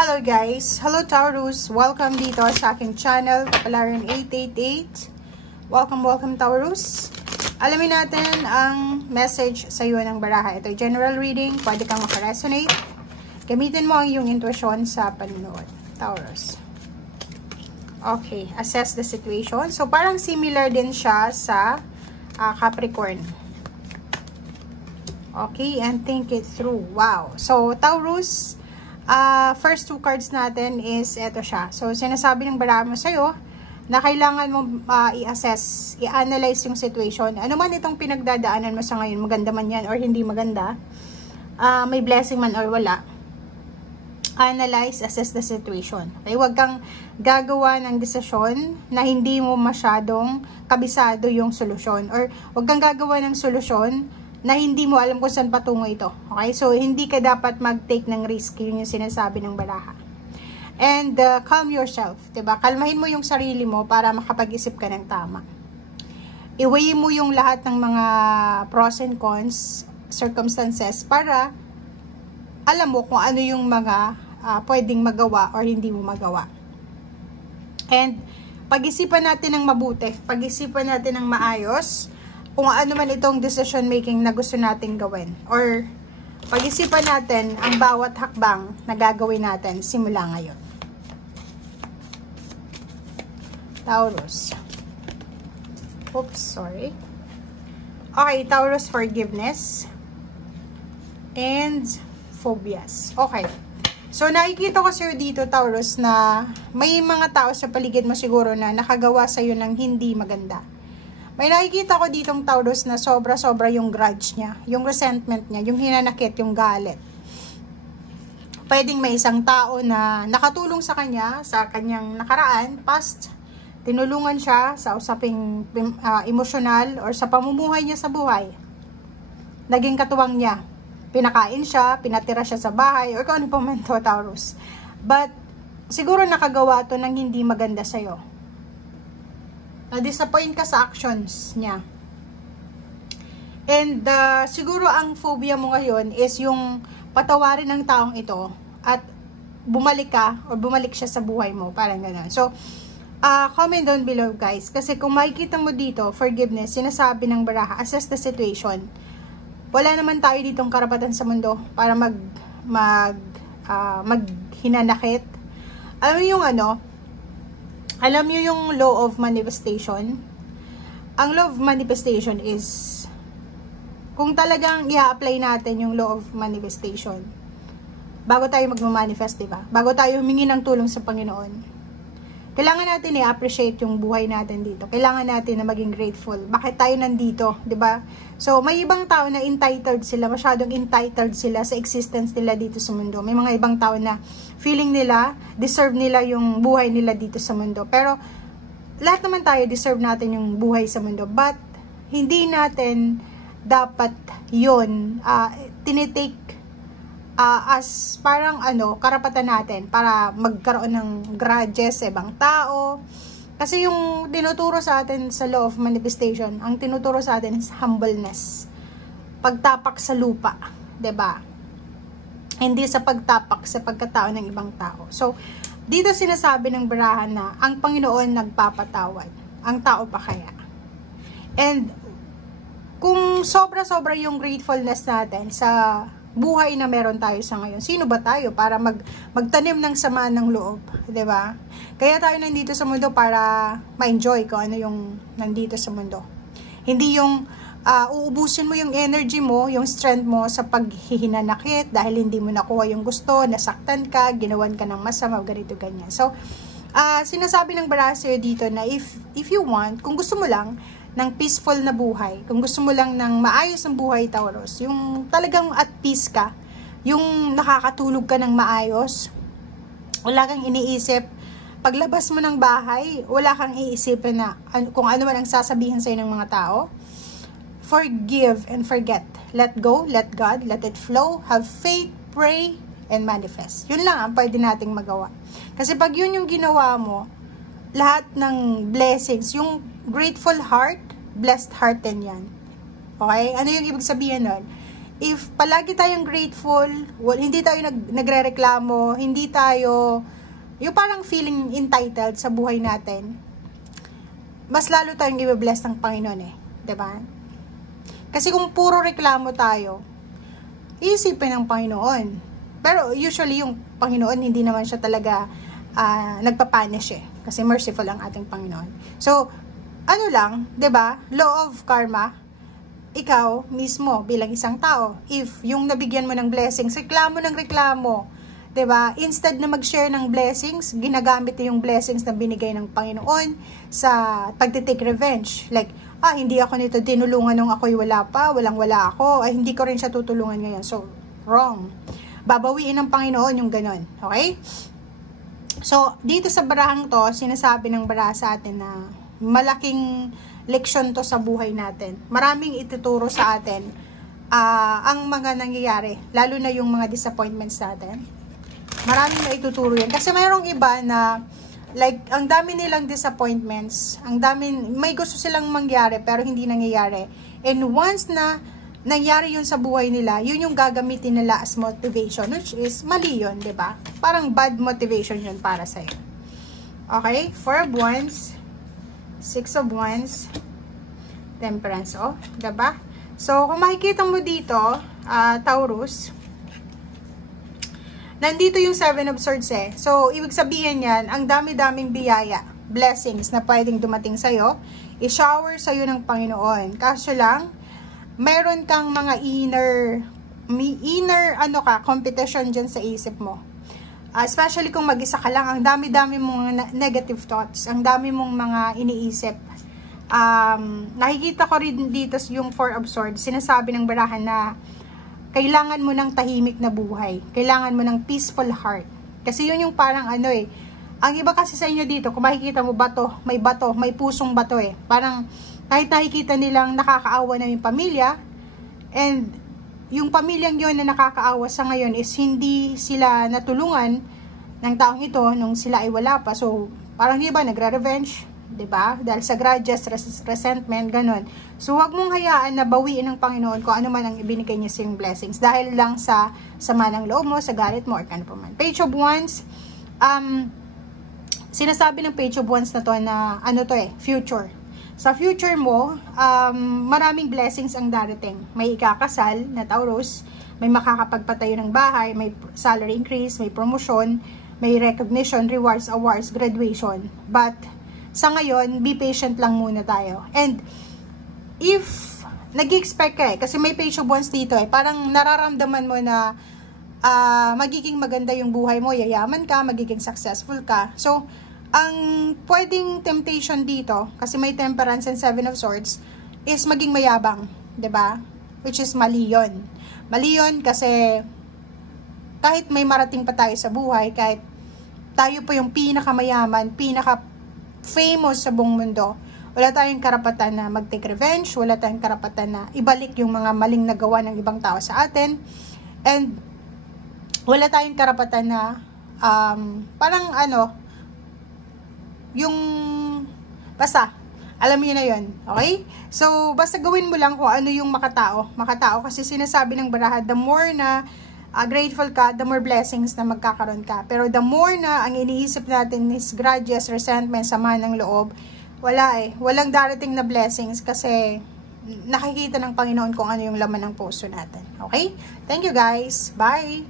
Hello guys! Hello Taurus! Welcome dito sa aking channel, Kapalaran 888. Welcome Taurus! Alamin natin ang message sa iyo ng baraha. Ito ay general reading, pwede kang makaresonate. Gamitin mo ang iyong intuition sa panunood, Taurus. Okay, assess the situation. So parang similar din siya sa Capricorn. Okay, and think it through. Wow! So Taurus, first two cards natin is eto siya. So, sinasabi ng baraha mo sa'yo na kailangan mo i-assess, i-analyze yung situation. Ano man itong pinagdadaanan mo sa ngayon, maganda man yan or hindi maganda, may blessing man or wala, analyze, assess the situation. Okay? Huwag kang gagawa ng desisyon na hindi mo masyadong kabisado yung solusyon. Or huwag kang gagawa ng solusyon na hindi mo alam kung saan patungo ito. Okay? So, hindi ka dapat mag-take ng risk. Yun yung sinasabi ng baraha. And, calm yourself. Diba? Kalmahin mo yung sarili mo para makapag-isip ka ng tama. I-weigh mo yung lahat ng mga pros and cons, circumstances, para alam mo kung ano yung mga pwedeng magawa or hindi mo magawa. And, pag-isipan natin ng mabuti. Pag-isipan natin ng maayos kung ano man itong decision making na gusto nating gawin. Or pag-isipan natin ang bawat hakbang na gagawin natin simula ngayon. Taurus. Oops, sorry. Okay, Taurus, forgiveness and phobias. Okay. So, nakikita ko sa'yo dito, Taurus, na may mga tao sa paligid mo siguro na nakagawa sa'yo ng hindi maganda. May nakikita ko ditong Taurus na sobra-sobra yung grudge niya, yung resentment niya, yung hinanakit, yung galit. Pwedeng may isang tao na nakatulong sa kanya, sa kanyang nakaraan, past, tinulungan siya sa usaping emosyonal or sa pamumuhay niya sa buhay. Naging katuwang niya. Pinakain siya, pinatira siya sa bahay, or kung ano pa man to, Taurus. But, siguro nakagawa to ng hindi maganda sa'yo. Na-disappoint ka sa actions niya. And siguro ang phobia mo ngayon is yung patawarin ng taong ito at bumalik ka or bumalik siya sa buhay mo. Parang gano'n. So, comment down below guys. Kasi kung makikita mo dito, forgiveness, sinasabi ng baraha, assess the situation. Wala naman tayo ditong karapatan sa mundo para maghinanakit. Alam niyo yung law of manifestation? Ang law of manifestation is, kung talagang i-apply natin yung law of manifestation, bago tayo magmamanifest, diba? Bago tayo humingi ng tulong sa Panginoon, kailangan natin i-appreciate yung buhay natin dito. Kailangan natin na maging grateful. Bakit tayo nandito, diba? So, may ibang tao na entitled sila, masyadong entitled sila sa existence nila dito sa mundo. May mga ibang tao na feeling nila, deserve nila yung buhay nila dito sa mundo. Pero, lahat naman tayo deserve natin yung buhay sa mundo. But, hindi natin dapat yun tinitake as parang karapatan natin para magkaroon ng grudges sa ibang tao. Kasi yung tinuturo sa atin sa law of manifestation, ang tinuturo sa atin is humbleness. Pagtapak sa lupa, 'di ba? Hindi sa pagtapak sa pagkatao ng ibang tao. So, dito sinasabi ng baraha na ang Panginoon nagpapatawad. Ang tao pa kaya? And kung sobra-sobra yung gratefulness natin sa buhay na meron tayo sa ngayon, sino ba tayo para magtanim ng sama ng loob, 'di ba? Kaya tayo nandito sa mundo para ma-enjoy kung ano yung nandito sa mundo. Hindi yung uubusin mo yung energy mo, yung strength mo sa paghihinanakit dahil hindi mo nakuha yung gusto, nasaktan ka, ginawan ka ng masama, ganito ganyan. So, sinasabi ng baraha sa'yo dito na if you want, kung gusto mo lang ng peaceful na buhay, kung gusto mo lang ng maayos ang buhay, Taurus, yung talagang at peace ka, yung nakakatulog ka ng maayos, wala kang iniisip, paglabas mo ng bahay, wala kang iisipin na kung ano man ang sasabihin sa'yo ng mga tao. Forgive and forget. Let go, let God, let it flow, have faith, pray, and manifest. Yun lang ang pwede nating magawa. Kasi pag yun yung ginawa mo, lahat ng blessings, yung grateful heart, blessed heart din yan. Okay? Ano yung ibig sabihin nun? if palagi tayong grateful, hindi tayo nagrereklamo, hindi tayo, yung parang feeling entitled sa buhay natin, mas lalo tayong i-bless ng Panginoon eh. Diba? Kasi kung puro reklamo tayo, iisipin ng Panginoon. Pero usually yung Panginoon, hindi naman siya talaga nagpapanish eh. Kasi merciful ang ating Panginoon. So, ano lang, 'di ba? Law of karma. Ikaw mismo bilang isang tao, if yung nabigyan mo ng blessings, reklamo ng reklamo, 'di ba? Instead na mag-share ng blessings, ginagamit yung blessings na binigay ng Panginoon sa pagte-take revenge. Like, hindi ako nito tinulungan nung ako'y wala pa, walang-wala ako, ay hindi ko rin siya tutulungan ngayon. So, wrong. Babawiin ng Panginoon yung ganon. Okay? So, dito sa barahang to, sinasabi ng baraha sa atin na malaking leksyon to sa buhay natin. Maraming ituturo sa atin ang mga nangyayari, lalo na yung mga disappointments natin. Maraming na ituturo yan. Kasi mayroong iba na, like, ang dami nilang disappointments, may gusto silang mangyari, pero hindi nangyayari. And once na nangyari yun sa buhay nila, yun yung gagamitin nila as motivation, which is mali yun, diba? Parang bad motivation yun para sa'yo. Okay? 4 of Wands, 6 of Wands, Temperance, diba? So, kung makikita mo dito, Taurus, nandito yung 7 of Swords eh. So, ibig sabihin yan, ang dami-daming biyaya, blessings na pwedeng dumating sa'yo, i-shower sa'yo ng Panginoon. Kaso lang, mayroon kang mga inner competition dyan sa isip mo. Especially kung mag-isa ka lang, ang dami-dami mong negative thoughts, ang dami mong mga iniisip. Nakikita ko rin dito yung 4 of Swords, sinasabi ng barahan na kailangan mo ng tahimik na buhay. Kailangan mo ng peaceful heart. Kasi yun yung parang ang iba kasi sa inyo dito, kung makikita mo bato, may pusong bato eh. Parang kahit nakikita nilang nakakaawa na yung pamilya, and yung pamilyang yun na nakakaawa sa ngayon is hindi sila natulungan ng taong ito nung sila ay wala pa. So, parang iba nagre-revenge, 'di ba? Dahil sa grudges, resentment, ganun. So, wag mong hayaan na bawiin ng Panginoon kung ano man ang ibinigay niya sa yung blessings dahil lang sa sama ng loob mo, sa galit mo, or kano pa man. Page of Wands, sinasabi ng Page of Wands na to na future. Sa future mo, maraming blessings ang darating. May ikakasal na Taurus, may makakapagpatayo ng bahay, may salary increase, may promotion, may recognition, rewards, awards, graduation. But sa ngayon, be patient lang muna tayo. And if nag-expect ka kasi may Page of Wands dito parang nararamdaman mo na magiging maganda yung buhay mo, yayaman ka, magiging successful ka. So, ang pwedeng temptation dito, kasi may Temperance and 7 of Swords, is maging mayabang, 'di ba? Which is mali yun. Mali yun kasi kahit may marating pa tayo sa buhay, kahit tayo po yung pinakamayaman, pinaka-famous sa buong mundo, wala tayong karapatan na mag-take revenge, wala tayong karapatan na ibalik yung mga maling nagawa ng ibang tao sa atin, and wala tayong karapatan na yung basta alam niyo na yun, okay? So basta gawin mo lang kung ano yung makatao kasi sinasabi ng baraha, the more na grateful ka, the more blessings na magkakaroon ka. Pero the more na ang iniisip natin is grudges, resentment, sama ng loob, walang darating na blessings kasi nakikita ng Panginoon kung ano yung laman ng puso natin. Okay? Thank you guys. Bye!